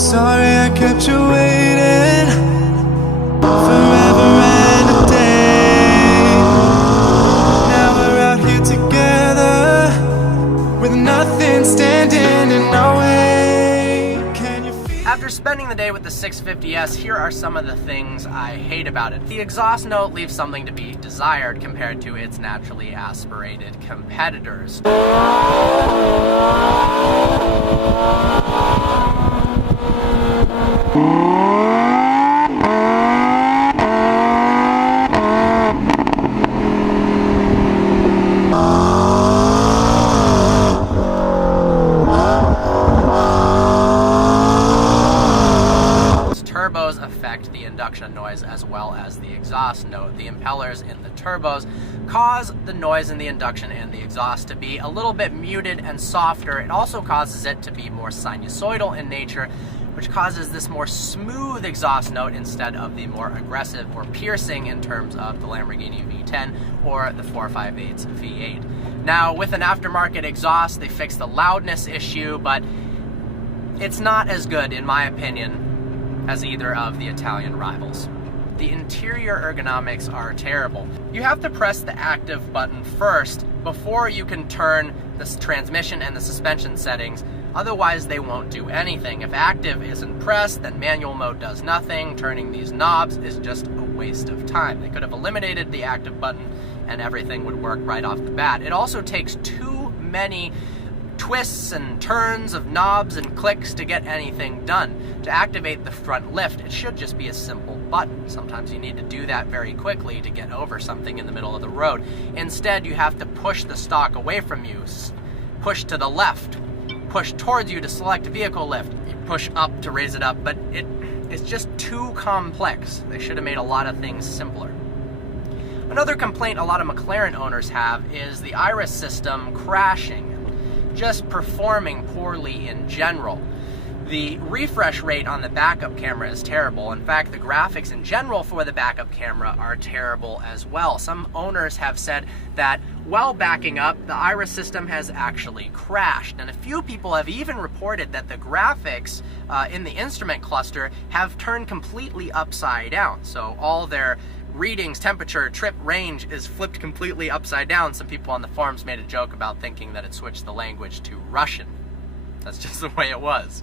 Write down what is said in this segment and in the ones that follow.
sorry I kept you waiting forever and a day. Now we're out here together with nothing standing in our way. Can you feel? After spending the day with the 650S, here are some of the things I hate about it. The exhaust note leaves something to be desired compared to its naturally aspirated competitors. Turbos affect the induction noise as well as the exhaust note. The impellers in the turbos cause the noise in the induction and the exhaust to be a little bit muted and softer. It also causes it to be more sinusoidal in nature, which causes this more smooth exhaust note instead of the more aggressive or piercing in terms of the Lamborghini V10 or the 458 V8. Now, with an aftermarket exhaust, they fixed the loudness issue, but it's not as good, in my opinion, as either of the Italian rivals. The interior ergonomics are terrible. You have to press the active button first before you can turn the transmission and the suspension settings. Otherwise, they won't do anything. If active isn't pressed, then manual mode does nothing. Turning these knobs is just a waste of time. They could have eliminated the active button and everything would work right off the bat. It also takes too many twists and turns of knobs and clicks to get anything done. To activate the front lift, it should just be a simple button. Sometimes you need to do that very quickly to get over something in the middle of the road. Instead, you have to push the stock away from you, push to the left, push towards you to select vehicle lift, you push up to raise it up, but it's just too complex. They should have made a lot of things simpler. Another complaint a lot of McLaren owners have is the iris system crashing, just performing poorly in general. The refresh rate on the backup camera is terrible. In fact, the graphics in general for the backup camera are terrible as well. Some owners have said that while backing up, the iris system has actually crashed. And a few people have even reported that the graphics in the instrument cluster have turned completely upside down. So all their readings, temperature, trip, range is flipped completely upside down. Some people on the forums made a joke about thinking that it switched the language to Russian. That's just the way it was.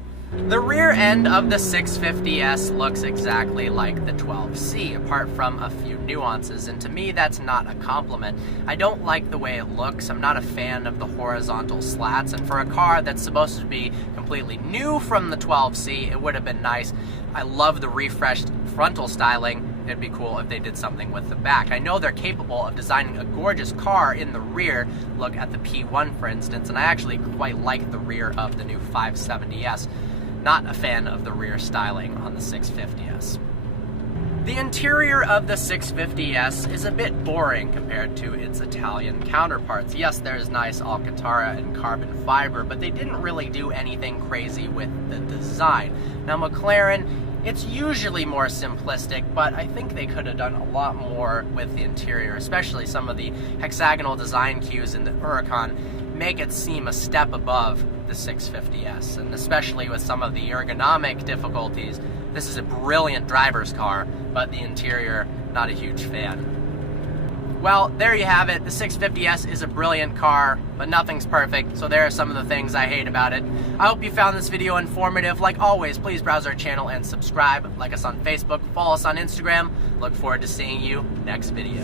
The rear end of the 650S looks exactly like the 12C, apart from a few nuances, and to me that's not a compliment. I don't like the way it looks. I'm not a fan of the horizontal slats, and for a car that's supposed to be completely new from the 12C, it would have been nice. I love the refreshed frontal styling. It'd be cool if they did something with the back. I know they're capable of designing a gorgeous car in the rear. Look at the P1, for instance, and I actually quite like the rear of the new 570S. Not a fan of the rear styling on the 650S. The interior of the 650S is a bit boring compared to its Italian counterparts. Yes, there's nice Alcantara and carbon fiber, but they didn't really do anything crazy with the design. Now, McLaren, it's usually more simplistic, but I think they could have done a lot more with the interior, especially some of the hexagonal design cues in the Huracan make it seem a step above the 650S, and especially with some of the ergonomic difficulties. This is a brilliant driver's car, but the interior, not a huge fan. Well, there you have it. The 650S is a brilliant car, but nothing's perfect, so there are some of the things I hate about it. I hope you found this video informative. Like always, please browse our channel and subscribe. Like us on Facebook, follow us on Instagram. Look forward to seeing you next video.